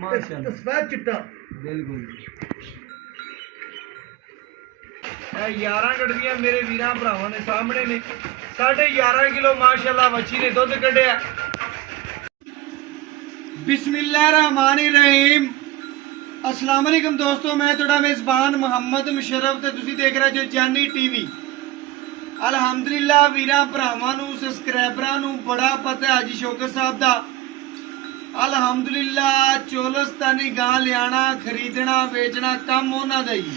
माशाअल्लाह सफेद चिट्टा बिल्कुल 11 गड्डियां मेरे वीरां भरावां दे सामने ने 11.5 किलो माशाअल्लाह मच्छी ने दुध कढ़िया। बिस्मिल्लाहिर्रहमानिर्रहीम। अस्सलाम वालेकुम दोस्तों, मैं थोड़ा मेज़बान मुहम्मद मुशर्रफ ते तुसी देख रहे जो जानी टीवी। अलहमदुलिल्लाह वीरां भरावां नूं सबसक्राइबरां नूं बड़ा पता है हाजी शौकत साहब दा। अलहमदुलिल्लाह चोलस्तानी गां लियाना खरीदना बेचना कम उन्हां दा ही।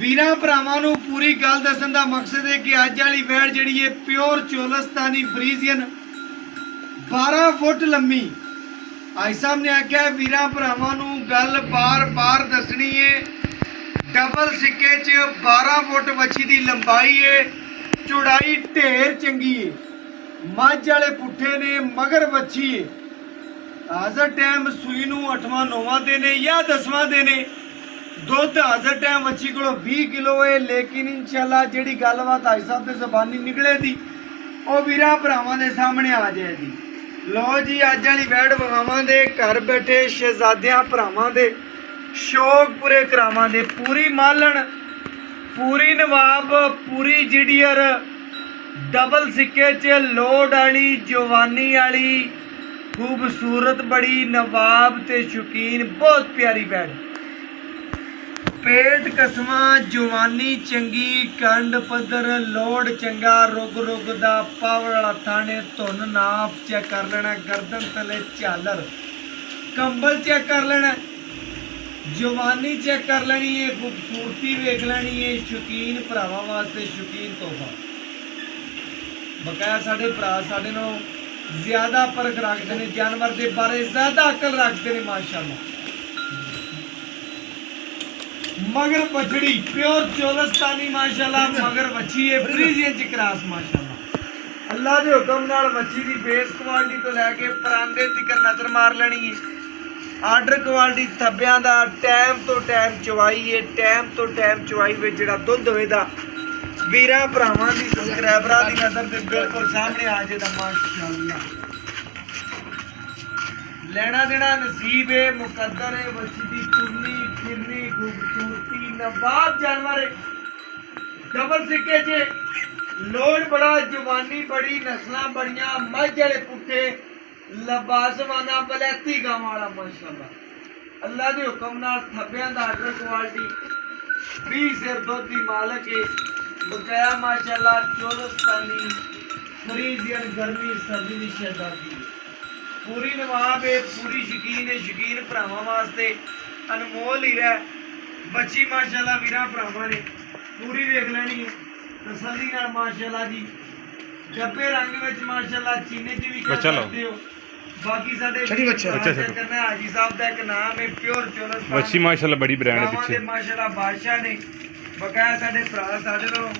वीरां भरावां नूं पूरी गल दस्सण दा मकसद है कि अज वाली वैड़ जिहड़ी है प्योर चोलस्तानी फ्रीजियन 12 फुट लम्मी। आई साहब ने आख्या वीरां भरावां नूं गल बार बार दसनी है। डबल सिक्के च 12 फुट वच्छी दी लंबाई है, चौड़ाई ढेर चंगी है। मझ वाले पुट्ठे ने मगर वच्छी है। हाजर टाइम सूई नूं 8वां 9वां दिन या 10वां दिन दुध हाजर टाइम वच्छी को 20 किलो है। लेकिन इंशाअल्लाह जिहड़ी गलबात आई साहब दे ज़बानी निकले दी वो वीरां भरावां दे सामने आ जाए दी। लो जी अज वाली वैड़ विखावां दे घर बैठे शहजादियां भरावां दे शौक पूरे करावां दे। पूरी मालन पूरी नवाब पूरी जिडियर डबल सिक्के च लोड वाली जवानी वाली खूबसूरत बड़ी नवाब ते शौकीन बहुत प्यारी वैड़। पेट कसमा जवानी चंगी कंड पद्धर लोड चंगा रुग रुग दा पावर वाला थाने धुन नाफ चेक कर लेना। गर्दन तले झालर कंबल चेक कर लेना। जवानी चेक कर लेनी है। खूबसूरती वेख लेनी है। शौकीन भरावां वास्ते शौकीन तोहफा। बकाया साडे भरा साडे नालों ज्यादा परख रखते हैं, जानवर के बारे ज्यादा अकल रखते हैं माशाअल्लाह। मगर बछड़ी प्योर चोलस्तानी माशाअल्लाह मगर वच्छी है फ्रीजियन च क्रॉस माशाअल्लाह। अल्लाह के हुक्म नाल वच्छी की बेस क्वालिटी तो लैके परांदे तक नजर मार लेनी है। आर्डर क्वालिटी थब्बियां दा टाइम तो टाइम चवाई है। टाइम तो टाइम चवाई में जिहड़ा दुध होवेगा वीरां भरावां दी सबसक्राइबरां दी नजर ते बिल्कुल सामने आ जाएगा माशाअल्लाह। लेना देना नसीब है मुकद्दर है। वच्छी दी तुरनी फिरनी खूबसूरती नवाब जानवर है। डबल सिक्के च लोड बड़ा जवानी बड़ी नस्लां बड़ियां मझ वाले पुट्ठे लबासमाना बलैती गांव वाला माशाअल्लाह। अल्लाह के हुक्म नाल थब्बियां दा आर्डर क्वालिटी 20 सिर दुध दी मालक है। बकाया माशाअल्लाह चोलस्तानी फ्रीजियन गर्मी सर्दी दी शहजादी पूरी नवाब है। पूरी शकीन है। शकीन भरावां वास्ते अनमोल हीरा है। बच्ची माशाअल्लाह वीरां भरावां ने पूरी वेख लेनी है तसल्ली नाल माशाअल्लाह जी। डब्बे रंग विच माशाअल्लाह चीने च भी कर सकते हो। बाकी साडे करना हाजी साहब दा एक नाम है प्योर चोलस्तानी वच्छी माशाअल्लाह बड़ी ब्रांड है पीछे माशाअल्लाह बादशाह ने। बकाया साडे भरा साडे नालों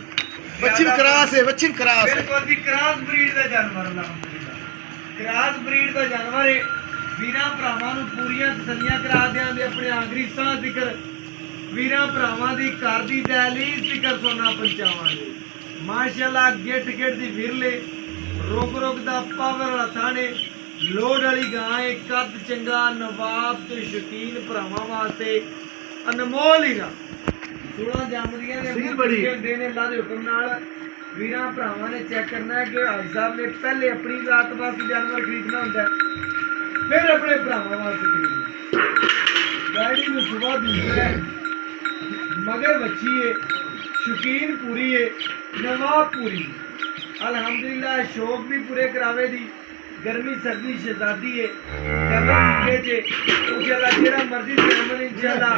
वच्छी क्रॉस है। वच्छी क्रॉस है बिल्कुल जी क्रॉस ब्रीड दा जानवर अल्हम्दुलिल्लाह क्रॉस ब्रीड दा जानवर है। वीरां भरावां नूं पूरियां तसल्लियां करा देंगे अपने आखिरी साह जिक्र वीरां भरावां दी घर दी दहलीज जिक्र सोना पहुंचावांगे माशाअल्लाह। गिट गिट दी विरले रुक रुक दा पावर वाला थाने लोड वाली गां है। कद चंगा नवाब ते शौकीन भरावां वास्ते अनमोल हीरा 16 जमदियां ने बड़ी देने अल्लाह दे हुक्म नाल। वीरां भरावां ने चेक करना है कि हाजी साहब ने पहले अपनी जात वास्ते जानवर खरीदना होता है फिर अपने भरावां वास्ते खरीदना। गाड़ी में सुबह दूसरा है मगर बच्ची है शौकीन पूरी है नवाब पूरी अल्हम्दुलिल्लाह। शौक भी पूरे करावे दी गर्मी सर्दी शहजादी है। इंशाअल्लाह जेड़ा मर्जी सामान इंशाअल्लाह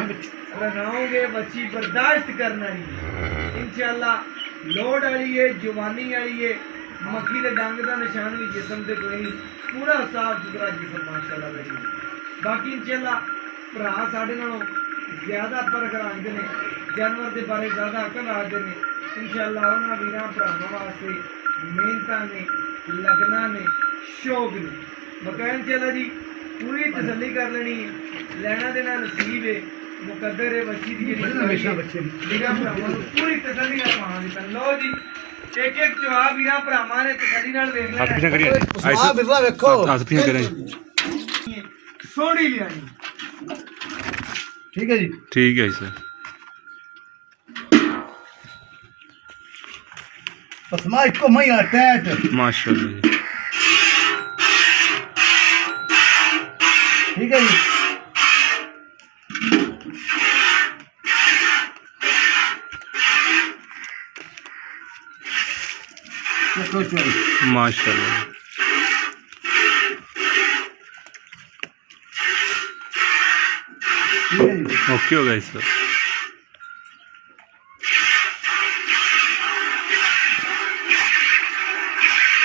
लगाओगे बच्ची बर्दाश्त करना नहीं इंशाअल्लाह। लोड वाली है जवानी वाली है मक्खी के डंग का निशान भी जिसम से कोई नहीं पूरा साफ सुथरा जिसम माशाअल्लाह लगी। बाकी इंशाअल्लाह भरा साढ़े नालों ज्यादा परख रखते हैं जानवर के बारे ज्यादा अकल रखते हैं इंशाअल्लाह। उन्होंने वीरां भरावां वास्ते मेहनत ने लगना ने शौक ने बकाया इंशाअल्लाह जी पूरी तसल्ली कर लेनी है। लेना देना नसीब है मुकद्दर है। बच्ची दी वीरां भरावां नूं पूरी तसल्ली नाल पाना दी। लो जी एक एक जवाब वीरां भरावां ने तसल्ली नाल वेख लेना। हाथ पीछे करिए बिरला देखो हाथ पीछे करें ਸੋਹਣੀ ਲਿਆਣੀ। ठीक है जी, ਠੀਕ ਹੈ ਜੀ ਸਰ। पसमा इसको मैं अटैच। ਮਾਸ਼ਾਅੱਲਾ ਜੀ। ठीक है जी, देखो चोरी। ਮਾਸ਼ਾਅੱਲਾ ਜੀ। ठीक है जी, ਓਕੇ ਹੋ ਗਿਆ ਜੀ ਸਰ।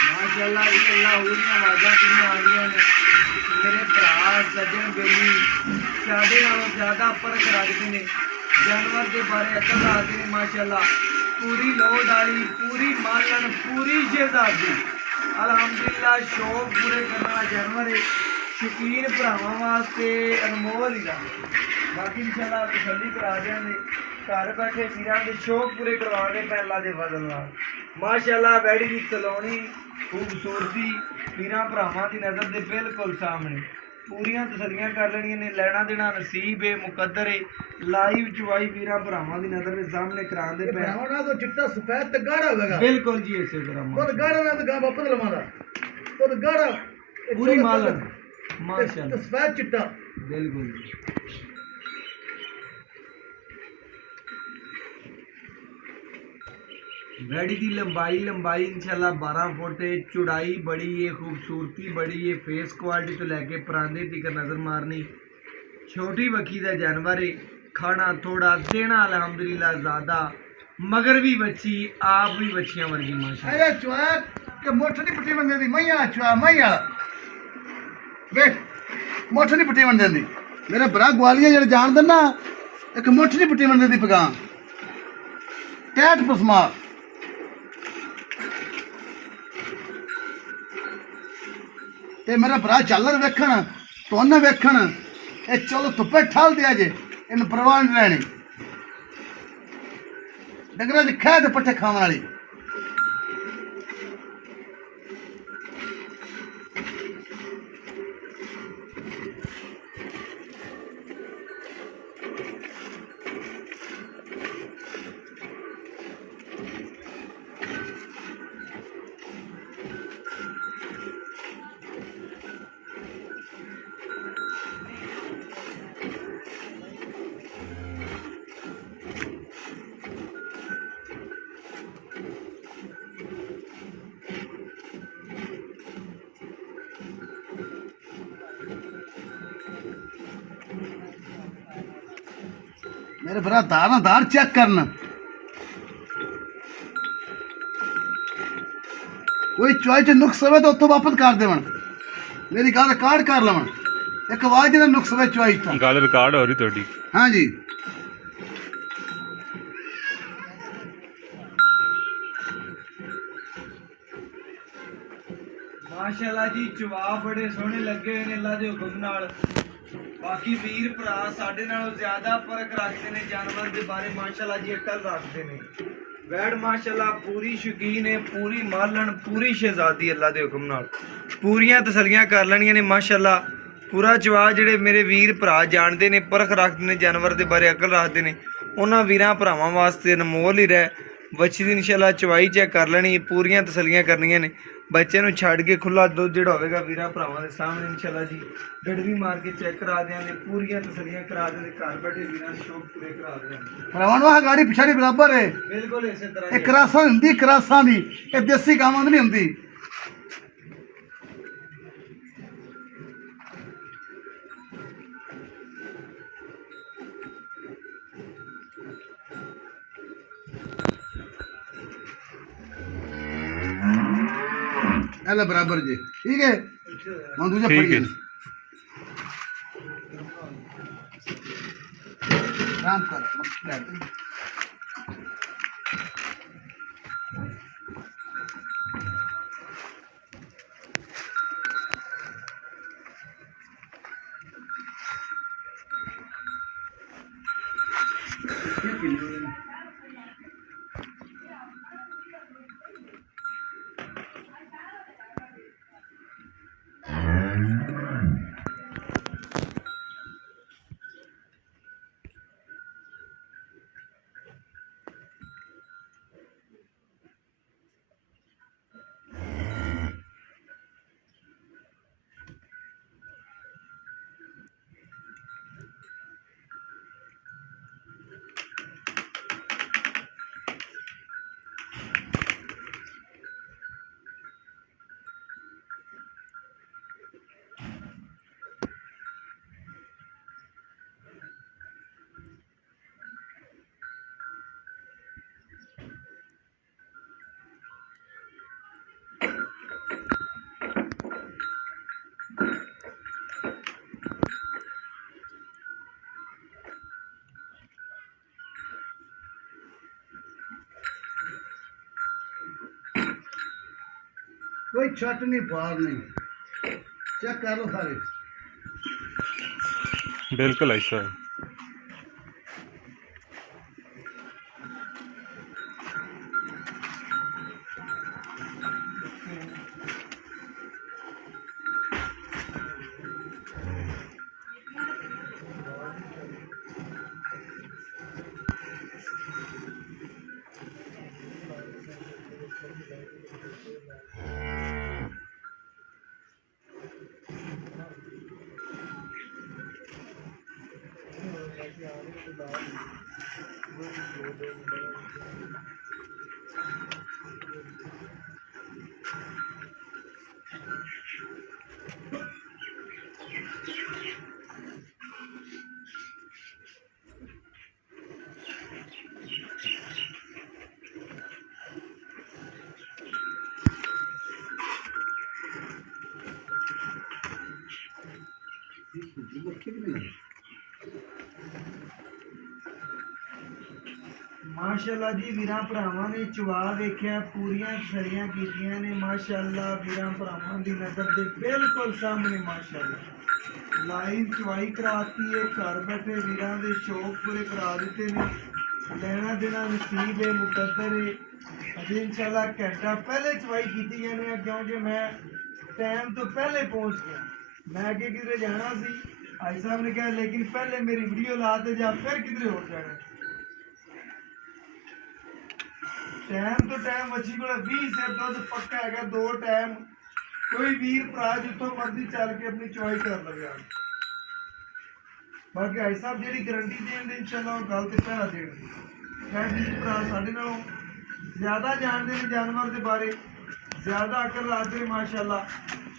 माशाअल्लाह जी, अल्लाह होरियां आवाज़ां किन्नियां आ गईयां ने। मेरे भरा सज्जन बेली साडे नालों ज़्यादा फर्क रखते ने, जानवर के बारे अकल रखते ने। माशाअल्लाह पूरी लोड वाली, पूरी मालन, पूरी शहजादी, अलहमदुलिल्लाह शौक पूरे करने वाला जानवर है। शौकीन भरावां वास्ते अनमोल ही दा। बाकी इंशाअल्लाह तसल्ली करा देंगे, घर बैठे वीरां दे शौक पूरे करवाने पे अल्लाह दे फजल नाल। माशाअल्लाह बैड़ी की तलौनी खूबसूरती वीरां भरावां दी नज़र दे बिल्कुल सामने। पूरियां तसल्लियां कर लेनियां ने, लैना देना नसीब है, मुकद्दर है। लाइव चुवाई वीरां भरावां दी नज़र दे सामने करांदे पे। बनावट ना तो चिट्टा सफेद ते गाढ़ा होगा। बिल्कुल जी इसे तरह तो गाढ़ा ना तो गा वापस लवांदा। तो गाढ़ा पूरी मालन माशाअल्लाह सफेद चिट्टा। बिल्कुल जी। बैड़ी की लंबाई इंशाल्लाह 12 फुट है, चौड़ाई बड़ी है, खूबसूरती बड़ी है, फेस क्वालिटी तो लैके परांदे तक नज़र मारनी। छोटी वक्की का जानवर है, खाना थोड़ा, देना अल्हम्दुलिल्लाह ज़्यादा, मगर भी बच्ची, आप भी बच्चियां वर्गी माशाअल्लाह। अरे चुआ के मोठ नहीं पट्टी बन देती मैया चुआ मैया देख मोठ नहीं पट्टी बन देती। मेरे भरा ग्वालिया जेड़े जान दे ना एक मोठ नहीं पट्टी बन देती पगान टैट पसमा। ते मेरा भरा झालर वेखण तुन वेखण ए चलो धुप्पे ठल दिया जे इन परवाह नहीं रहनी। डंगरा च खै ते पट्ठे खाने वाली। मेरे भरा दार दार चेक करना कोई चॉइस नुक्स होवे तो उत्थों वापस कर देवन। मेरी गल रिकॉर्ड कर लवन एक आवाज दा नुक्स होवे चॉइस ता। ਗੱਲ ਰਿਕਾਰਡ ਹੋ ਰਹੀ ਤੁਹਾਡੀ। हाँ जी माशाअल्लाह जी जवाब बड़े सोहने लगे हुए ने अल्लाह दे हुक्म नाल। बाकी वीर भरा साडे नालों ज्यादा फर्क रखते ने जानवर के बारे माशाअल्लाह जी अकल रखते ने। वैड़ माशाअल्लाह पूरी शौकीन है, पूरी मालन, पूरी शहजादी अल्लाह दे हुक्म नाल। पूरियां तसल्लियां कर लेनियां ने माशाअल्लाह। पूरा जवाब जेड़े मेरे वीर भरा जानते ने, परख रखते ने, जानवर के बारे अकल रखते ने, उन्हां वीरां भरावां वास्ते अनमोल ही रह। बच्ची दी इंशाअल्लाह चवाई चेक कर लेनी, पूरियां तसल्लियां करनियां ने। बच्चे नूं छड्ड के खुला दुੱਧ ਜਿਹੜਾ ਹੋਵੇਗਾ ਵੀਰਾਂ ਭਰਾਵਾਂ ਦੇ ਸਾਹਮਣੇ इंशाअल्लाह जी गड़वी मार के चेक करा देंगे, पूरियां तसल्लियां करा देंगे, घर बैठे वीरां दे शौक पूरे करा देंगे। भरावां वाह गाड़ी पिछाड़ी बराबर है। बिल्कुल इसी तरह ये करासा हुंदी करासा दी ये देसी गावां दी नहीं हुंदी। एला बराबर जी ठीक है। हम दूजा ठीक पढ़िए है। आराम कर कोई छट नहीं पार नहीं चेक कर लो सारे बिल्कुल ऐसा है। माशाअल्लाह जी वीरां भरावां ने चवा देखिया पूरियां सरियां कीतियां ने माशाअल्लाह वीरां भरावां दी नज़र दे बिल्कुल सामने माशाअल्लाह लाइव चवाई कराती है घर बैठे वीरां दे शौक पूरे करा दिते ने लेना देना नसीब है मुकद्दर है अजे इंशाअल्लाह घंटा पहले चवाई कीती जाने क्योंकि मैं टाइम तो पहले पहुंच गया मैं अगे किधरे जाना सी भाई साहब ने कहा लेकिन पहले मेरी वीडियो ला दे जा फिर किधरे हो जाना टाइम तो टाइम मच्छी को 20 से दुध पक्का है दो टाइम कोई वीर भरा जितों मर्जी चल के अपनी चवाई कर लगे बाकी भाई साहब जी गारंटी देन दे इंशाल्लाह गल ते पहला देन मैं वीर भरा साडे नालों ज्यादा जानते हैं जानवर के बारे ज्यादा अकल रखते हैं माशाल्लाह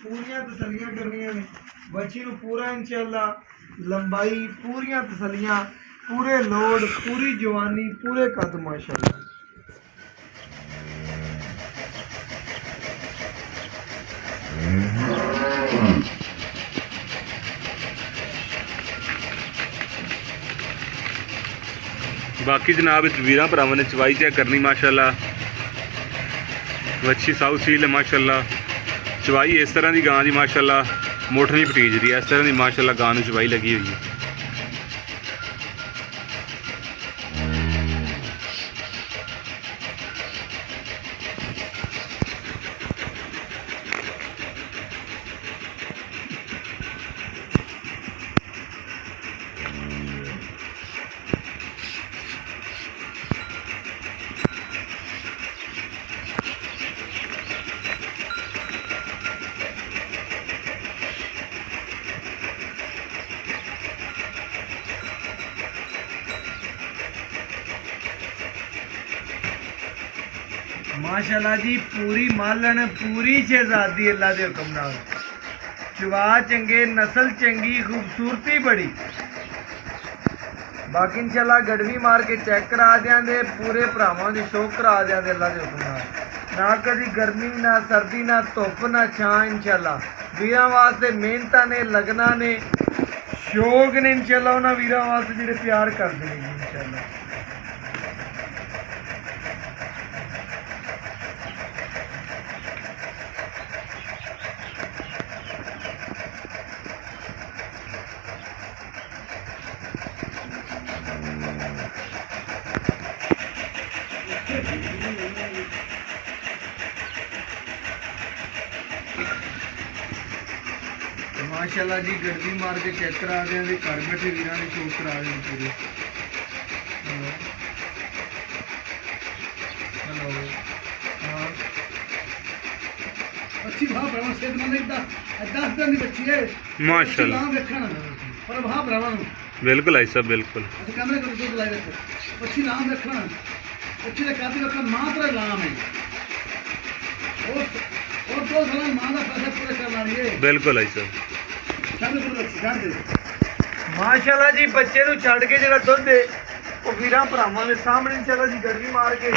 पूरियां तसलियां करनियां ने मच्छी नूं पूरा इंशाल्लाह लंबाई पूरियां तसलियां पूरे लोड पूरी जवानी पूरे कद माशाल्लाह बाकी जनाब वीरां भरावां ने चवाई चेक करनी माशाल्लाह वच्छी साउथ सील है माशाल्लाह चवाई इस तरह की गां की माशाल्लाह मोठ नहीं पटीज रही है इस तरह की माशाल्लाह गां नूं चवाई लगी हुई है। माशाल्लाह जी पूरी मालन पूरी शहजादी अल्लाह के हुक्म नाल चवा चंगे नस्ल चंगी खूबसूरती बड़ी बाकी इंशाल्लाह गड़वी मार के चेक करा देंगे पूरे भरावां दी शौक करा देंगे अल्लाह के हुक्म नाल ना कभी गर्मी ना सर्दी ना धुप ना छां इंशाल्लाह वीरां वास्ते मेहनत ने लगना ने शौक ने इंशाल्लाह उन्हां वीरां वास्ते जिहड़े प्यार करदे ने इंशाल्लाह माशाल्लाह जी गड्डी मार के चेक करा देंगे घर बैठे वीरां ने शौक करा देंगे पूरे हेलो हाँ अच्छी भाव भरावां सेहतमंद इदा 10 दिन की बच्ची है माशाल्लाह नाम देखना पर भाव भरावां बिल्कुल ऐसा बिल्कुल कैमरे को दूध लाई रखो अच्छी नाम देखना अच्छी दे काती रखना मात्र नाम है और दो साल मां का पैसा पूरा करना है बिल्कुल ऐसा माशाल्लाह जी बच्चे नूं छड़ के जिहड़ा दुध है वो वीरां भरावां दे सामने इंशाल्लाह जी गड्डी मार के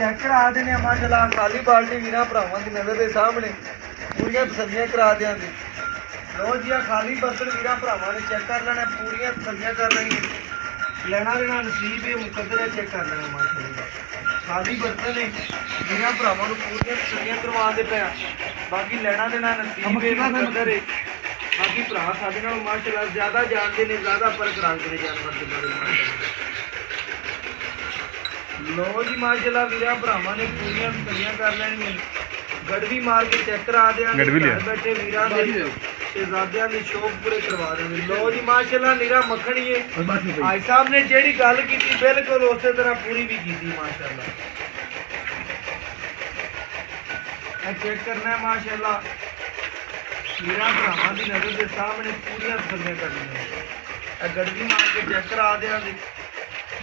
चेक करा देने माशाल्लाह खाली बाल्टी वीरां भरावां दी नज़र दे सामने पूरियां तसल्लियां करा देंगे लो जी खाली बर्तन वीरां भरावां ने चेक कर लेना पूरियां तसल्लियां कर लेनी लेना देना नसीब है मुकद्दर है चेक कर लेना माशाल्लाह ਖਾਲੀ ਬਰਤਨ ਨੇ ਵੀਰਾਂ ਭਰਾਵਾਂ ਨੂੰ ਪੂਰੀਆਂ ਤਸੱਲੀਆਂ ਕਰਵਾਉਂਦੇ ਪਿਆ। ਬਾਕੀ ਲੈਣਾ ਦੇਣਾ ਨਸੀਬ ਹੈ ਮੁਕੱਦਰ ਹੈ। ਬਾਕੀ ਭਰਾ ਸਾਡੇ ਨਾਲ ਮਾਸ਼ਾਅੱਲਾ ਜ਼ਿਆਦਾ ਜਾਣਦੇ ਨੇ, ਜ਼ਿਆਦਾ ਫਰਕ ਰੱਖਦੇ ਨੇ ਜਾਨਵਰ ਦੇ ਬਾਰੇ ਮਾਸ਼ਾਅੱਲਾ। ਲੋ ਜੀ ਮਾਸ਼ਾਅੱਲਾ ਵੀਰਾਂ ਭਰਾਵਾਂ ਨੇ ਪੂਰੀਆਂ ਤਸੱਲੀਆਂ ਕਰ ਲੈਣੀਆਂ। ਗੜਵੀ ਮਾਰ ਕੇ ਚੈੱਕ ਕਰਾ ਦਿਆਂਗੇ। ਘਰ ਬੈਠੇ ਵੀਰਾਂ ਦੇ ਸ਼ਹਿਜ਼ਾਦਿਆਂ ਦੇ ਸ਼ੌਕ ਪੂਰੇ ਕਰਵਾ ਦੇਣਗੇ। ਲੋ ਜੀ ਮਾਸ਼ਾਅੱਲਾ ਨੀਰਾ ਮੱਖਣੀ ਹੈ। ਭਾਈ ਸਾਹਿਬ ਨੇ ਜਿਹੜੀ ਗੱਲ ਕੀਤੀ ਬਿਲਕੁਲ ਉਸੇ ਤਰ੍ਹਾਂ ਪੂਰੀ ਵੀ ਕੀਤੀ ਮਾਸ਼ਾਅੱਲਾ। ਇਹ ਚੈੱਕ ਕਰਨਾ ਹੈ ਮਾਸ਼ਾਅੱਲਾ। ਵੀਰਾਂ ਭਰਾਵਾਂ ਦੀ ਨਜ਼ਰ ਦੇ ਸਾਹਮਣੇ ਪੂਰੀਆਂ ਤਸੱਲੀਆਂ ਕਰਨੀਆਂ। ਇਹ ਗੜਵੀ ਮਾਰ ਕੇ ਚੈੱਕ ਕਰਾ ਦਿਆਂਗੇ।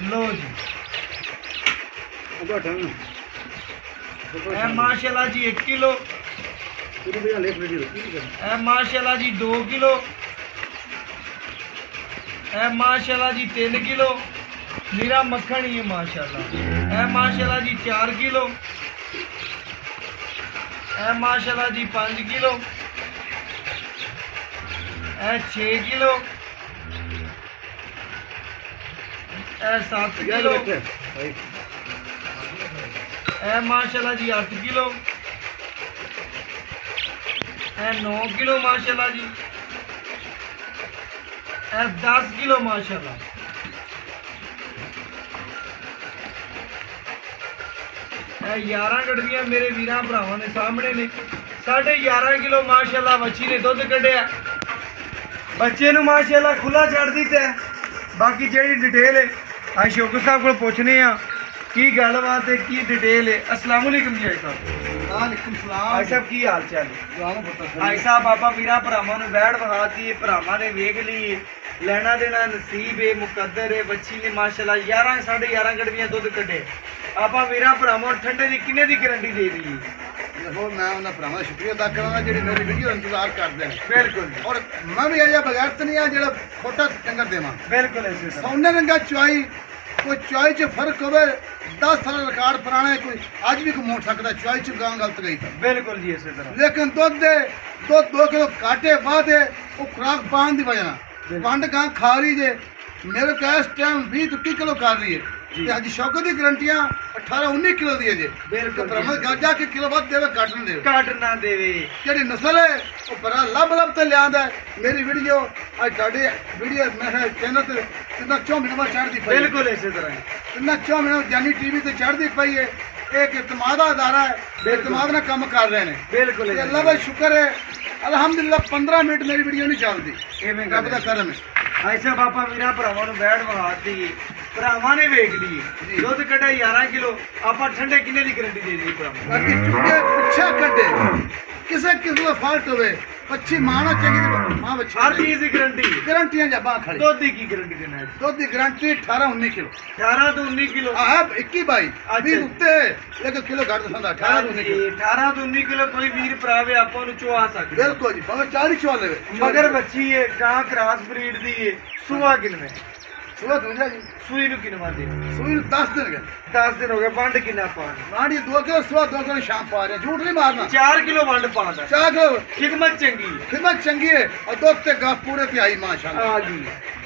ਲੋ ਜੀ ਇਹ ਮਾਸ਼ਾਅੱਲਾ ਜੀ 1 ਕਿਲੋ, ਇਹ ਮਾਸ਼ਾਅੱਲਾ ਜੀ 2 ਕਿਲੋ, ਇਹ ਮਾਸ਼ਾਅੱਲਾ ਜੀ 3 ਕਿਲੋ ਨੀਰਾ ਮੱਖਣ ਹੀ ਹੈ ਮਾਸ਼ਾਅੱਲਾ। ਇਹ ਮਾਸ਼ਾਅੱਲਾ ਜੀ 4 ਕਿਲੋ, ਇਹ ਮਾਸ਼ਾਅੱਲਾ ਜੀ 5 ਕਿਲੋ, ਇਹ 6 ਕਿਲੋ, ਇਹ 7 ਕਿਲੋ, ਇਹ ਮਾਸ਼ਾਅੱਲਾ ਜੀ 8 ਕਿਲੋ, ਇਹ 9 ਕਿਲੋ ਮਾਸ਼ਾਅੱਲਾ ਜੀ, ਇਹ 10 ਕਿਲੋ ਮਾਸ਼ਾਅੱਲਾ, ਇਹ 11 ਗੜਵੀਆਂ ਮੇਰੇ ਵੀਰਾਂ ਭਰਾਵਾਂ ਦੇ ਸਾਹਮਣੇ ਨੇ। 11.5 ਕਿਲੋ ਮਾਸ਼ਾਅੱਲਾ ਬੱਚੀ ਨੇ ਦੁੱਧ ਕੱਢਿਆ। ਬੱਚੇ ਨੂੰ ਮਾਸ਼ਾਅੱਲਾ ਖੁੱਲਾ ਛੱਡ ਦਿੱਤਾ ਹੈ। ਬਾਕੀ ਜਿਹੜੀ ਡਿਟੇਲ ਹੈ ਸ਼ੌਕਤ ਸਾਹਿਬ ਕੋਲ ਪੁੱਛਨੇ ਆ ਕੀ ਗੱਲਬਾਤ ਹੈ, ਕੀ ਡਿਟੇਲ ਹੈ। अस्सलाम वालेकुम जी ਸਾਹਿਬ। ਵਾਲੇਕੁਮ ਸਲਾਮ। ਭਾਈ ਸਾਹਿਬ ਕੀ ਹਾਲ ਚਾਲ ਹੈ? ਭਾਈ ਸਾਹਿਬ ਆਪਾਂ ਵੀਰਾਂ ਭਰਾਵਾਂ ਨੂੰ ਬੈਠ ਵਿਖਾਤੀ ਹੈ, ਭਰਾਵਾਂ ਨੇ ਵੇਖ ਲਈ ਹੈ। ਲੈਣਾ ਦੇਣਾ ਨਸੀਬ ਹੈ, ਮੁਕੱਦਰ ਹੈ। ਬੱਚੀ ਨੇ ਮਾਸ਼ਾਅੱਲਾ 11 11.5 ਗੜਵੀਆਂ ਦੁੱਧ ਕੱਢੇ। ਆਪਾਂ ਵੀਰਾਂ ਭਰਾਵਾਂ ਨੂੰ ਠੰਡੇ ਦੀ ਕਿੰਨੇ ਦੀ ਗਾਰੰਟੀ ਦੇ ਦਈਏ? ਦੇਖੋ ਮੈਂ ਉਹਨਾਂ ਭਰਾਵਾਂ ਦਾ ਸ਼ੁਕਰੀਆ ਅਦਾ ਕਰਾਂਗਾ ਜਿਹੜੇ ਮੇਰੀ ਵੀਡੀਓ ਦਾ ਇੰਤਜ਼ਾਰ ਕਰਦੇ ਨੇ। ਬਿਲਕੁਲ ਔਰ ਮੈਂ ਵੀ ਅਜਾ ਬਗੈਰ ਤਾਂ ਨਹੀਂ ਆ ਜਿਹੜਾ ਖੋਟਾ ਡੰਗਰ ਦੇਵਾਂ। ਬਿਲਕੁਲ ਇਸੇ ਤਰ੍ਹਾਂ ਸੋਨੇ ਰੰਗਾ ਚੁਆਈ ਕੋਈ ਚੁਆਈ 'ਚ ਫਰਕ ਹੋਵੇ 10 ਸਾਲ ਰਿਕਾਰਡ ਪੁਰਾਣਾ ਹੈ, ਕੋਈ ਅੱਜ ਵੀ ਕਮੋੜ ਸਕਦਾ ਚੁਆਈ 'ਚ ਗਾਂ ਗਲਤ ਗਈ ਤਾਂ। ਬਿਲਕੁਲ ਜੀ ਇਸੇ ਤਰ੍ਹਾਂ। ਲੇਕਿਨ ਦੁੱਧ 2 ਕਿਲੋ ਘਾਟੇ ਵਾਧੇ ਉਹ ਖੁਰਾਕ ਪਾਉਣ ਦੀ ਵਜ੍ਹਾ ਨਾਲ ਪੰਡ ਗਾਂ ਖਾ ਰਹੀ ਜੇ। ਮੇਰੇ ਕੋਲ ਇਸ ਟਾਈਮ 20 ਤੋਂ 30 ਕਿਲੋ ਕਰ ਰਹੀ ਹੈ ਤੇ ਅੱਜ ਸ਼ੌਕਤ ਦੀ ਗਰੰਟੀਆਂ 18-19 ਕਿਲੋ ਦੀ ਹੈ ਜੇ। ਬਿਲਕੁਲ ਭਰਾਵਾਂ ਗਾਜਾ ਕਿ ਕਿਲੋ ਵੱਧ ਦੇਵੇ ਘੱਟ ਨਾ ਦੇਵੇ। ਘੱਟ ਨਾ ਦੇਵੇ। ਜਿਹੜੀ ਨਸਲ ਹੈ ਉਹ ਬੜਾ ਲੱਭ ਤੇ ਲਿਆਂਦਾ। ਮੇਰੀ ਵੀਡੀਓ ਅੱਜ ਤੁਹਾਡੇ ਵੀਡੀਓ ਮੈਂ ਚੈਨਲ ਤੇ ਕਿੰਨਾ 4 ਮਹੀਨੇ ਚੜ੍ਹਦੀ ਪਈ। ਬਿਲਕੁਲ ਇਸੇ ਤਰ੍ਹਾਂ ਹੀ। ਕਿੰਨਾ 4 ਮਹੀਨੇ ਜਾਨੀ ਟੀਵੀ ਤੇ ਚੜ੍ਹਦੀ ਪਈ ਹੈ। ਇੱਕ ਇਤਮਾਦ ਦਾ ਅਦਾਰਾ ਹੈ, ਇਤਮਾਦ ਨਾਲ ਕੰਮ ਕਰ ਰਹੇ ਨੇ। ਬਿਲਕੁਲ ਤੇ ਅੱਲਾਹ ਦਾ ਸ਼ੁਕਰ ਹੈ ਅਲਹਮਦੁਲਿਲਾ 15 ਮਿੰਟ ਮੇਰੀ ਵੀਡੀਓ ਨਹੀਂ ਚੱਲਦੀ। ਇਵੇਂ ਰੱਬ ਦਾ ਕਰਮ ਹੈ। ਐਸਾ ਬਾਪਾ ਵੀਰਾਂ ਭਰਾਵਾਂ ਨੂੰ ਬੈਠ ਵਿਖਾਤੀ, ਭਰਾਵਾਂ ਨੇ ਵੇਖ ਲਈ। ਦੁੱਧ ਕੱਢਿਆ 11 ਕਿਲੋ। ਆਪਾਂ ਠੰਡੇ ਕਿੰਨੇ ਦੀ ਗਾਰੰਟੀ ਦੇ ਦਈਏ ਭਰਾਵਾਂ? ਬਾਕੀ ਚੁੱਕੇ ਪਿੱਛੇ ਕੱਢੇ ਕਿਸੇ ਕਿਸਮ ਦਾ ਫਾਲਟ ਹੋਵੇ ਪੱਛੀ ਮਾਣਾ ਚੰਗੀ ਦੀ ਮਾਂ ਬੱਚੀ ਹਰ ਚੀਜ਼ ਦੀ ਗਾਰੰਟੀ। ਗਰੰਟੀਆਂ ਜੱਬਾਂ ਖੜੀ। ਦੁੱਧ ਦੀ ਕੀ ਗਾਰੰਟੀ ਦੇਣਾ ਹੈ? ਦੁੱਧ ਦੀ ਗਰੰਟੀ 18-19 ਕਿਲੋ। 18 ਤੋਂ 19 ਕਿਲੋ। ਆਹ 21-22 20 ਉੱਤੇ ਲੇਕਿਨ ਕਿਲੋ ਘੱਟ ਦਿੰਦਾ 18-19 ਕਿਲੋ। 18 ਤੋਂ 19 ਕਿਲੋ ਕੋਈ ਵੀਰ ਭਰਾਵੇ ਆਪਾਂ ਨੂੰ ਚੁਆ ਸਕਦਾ। ਬਿਲਕੁਲ ਜੀ ਭਾਵੇਂ 40 ਚਵਾ ਲਵੇ। ਮਗਰ ਬੱਚੀ ਹੈ, ਗਾਂ ਕ੍ਰਾਸ ਬਰੀਡ ਦੀ ਹੈ। ਸੁਆ ਕਿੰਨੇ? ਸੁਆ ਦੂਜਾ ਜੀ ਸੂਈ ਨੂੰ ਕਿੰਨਾ ਦੇ? ਸੂਈ ਨੂੰ 10 ਦਿਨ ਗਏ। 10 ਦਿਨ ਹੋ ਗਏ। ਵੰਡ ਕਿੰਨਾ ਪਾਣ? ਮਾੜੀ 2 ਕਿਲੋ ਸੁਆ 2 ਕਿਲੋ ਸ਼ਾਮ ਪਾ ਰਿਹਾ। ਝੂਠ ਨਹੀਂ ਮਾਰਨਾ। 4 ਕਿਲੋ ਵੰਡ ਪਾਉਂਦਾ। 4 ਕਿਲੋ ਖਿਦਮਤ ਚੰਗੀ ਹੈ। ਖਿਦਮਤ ਚੰਗੀ ਹੈ ਔਰ ਦੁੱਧ ਤੇ ਗਾ ਪੂਰੇ ਤੇ ਆਈ ਮਾਸ਼ਾਅੱਲਾ। ਆ ਗਈ।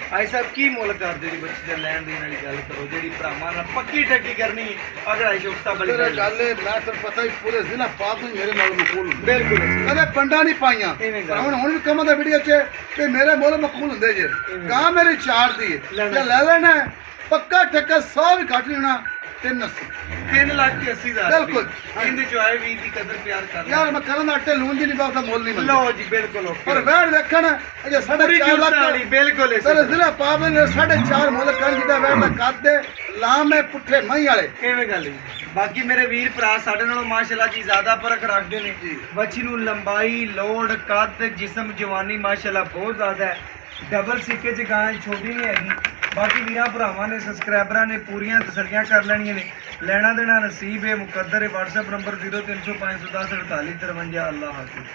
ਭਾਈ ਸਾਹਿਬ ਕੀ ਮੁੱਲ ਕਰਦੇ ਜੀ ਬੱਚੀ ਦਾ ਲੈਣ ਦੇਣ ਵਾਲੀ ਗੱਲ ਕਰੋ ਜਿਹੜੀ ਭਰਾਵਾਂ ਨਾਲ ਪੱਕੀ ਟੱਕੀ ਕਰਨੀ ਅਗਰ ਆਈ ਸ਼ੁਕਤਾ ਬਲੀ ਤੇਰੇ ਗੱਲ ਹੈ ਮੈਂ ਤਾਂ ਪਤਾ ਹੀ ਪੂਰੇ ਜ਼ਿਲ੍ਹਾ ਪਾਕ ਨੂੰ ਮੇਰੇ ਨਾਲ ਮਕਬੂਲ ਹੁੰਦੇ। ਬਿਲਕੁਲ ਕਦੇ ਪੰਡਾ ਨਹੀਂ ਪਾਈਆਂ। ਇਵੇਂ ਗੱਲ। ਹੁਣ ਵੀ ਕਮਾਂ ਦਾ ਵੀਡੀਓ 'ਚ ਤੇ ਮੇਰੇ ਮੁੱਲ ਮਕਬੂਲ ਹੁੰਦੇ ਜੇ। ਗਾਂ ਮੇਰੀ 4 ਦੀ ਹੈ ਜੇ ਲੈ ਲੈਣਾ ਹੈ, ਪੱਕਾ ਠੱਕਾ 100 ਵੀ ਘੱਟ ਲੈਣਾ 380 3,80,000 ਬਿਲਕੁਲ। ਇਹਦੇ ਚ ਆਏ ਵੀ ਦੀ ਕਦਰ ਪਿਆਰ ਕਰ ਯਾਰ ਮੈਂ ਕਰਨ ਦਾ ਆਟੇ ਲੂਣ ਦੀ ਨਹੀਂ ਬਾਤ ਮੁੱਲ ਨਹੀਂ ਮੰਨਦਾ। ਲਓ ਜੀ ਬਿਲਕੁਲ ਪਰ ਵੈੜ ਵੇਖਣ ਅਜੇ 4.5 ਲੱਖ ਵਾਲੀ ਬਿਲਕੁਲ ਇਸੇ ਤੇਰੇ ਜ਼ਿਲ੍ਹਾ ਪਾਕ ਨੇ 4.5 ਮੁੱਲ ਕਰਨ ਜਿੱਦਾਂ ਵੈੜ ਦਾ ਕੱਦ ਦੇ ਲਾਮ ਹੈ ਪੁੱਠੇ ਮਹੀਂ ਵਾਲੇ। ਕਿਵੇਂ ਗੱਲ ਹੈ? ਬਾਕੀ ਮੇਰੇ ਵੀਰ ਭਰਾ ਸਾਡੇ ਨਾਲੋਂ ਮਾਸ਼ਾਅੱਲਾ ਜੀ ਜ਼ਿਆਦਾ ਫਰਕ ਰੱਖਦੇ ਨੇ। ਬੱਚੀ ਨੂੰ ਲੰਬਾਈ, ਲੋੜ, ਕੱਦ, ਜਿਸਮ, ਜਵਾਨੀ ਮਾਸ਼ਾਅੱਲਾ ਬਹੁਤ ਜ਼ਿਆਦਾ ਹੈ। ਡਬਲ ਸਿੱਕੇ ਚ ਗਾਂ ਛੋਟੀ ਨਹੀਂ ਹੈਗੀ। ਬਾਕੀ ਵੀਰਾਂ ਭਰਾਵਾਂ ਨੇ ਸਬਸਕ੍ਰਾਈਬਰਾਂ ਨੇ ਪੂਰੀਆਂ ਤਸੱਲੀਆਂ ਕਰ ਲੈਣੀਆਂ ਨੇ। ਲੈਣਾ ਦੇਣਾ ਨਸੀਬ ਹੈ, ਮੁਕੱਦਰ ਹੈ। WhatsApp number 0305104853। ਅੱਲਾਹ ਹਾਫਿਜ਼।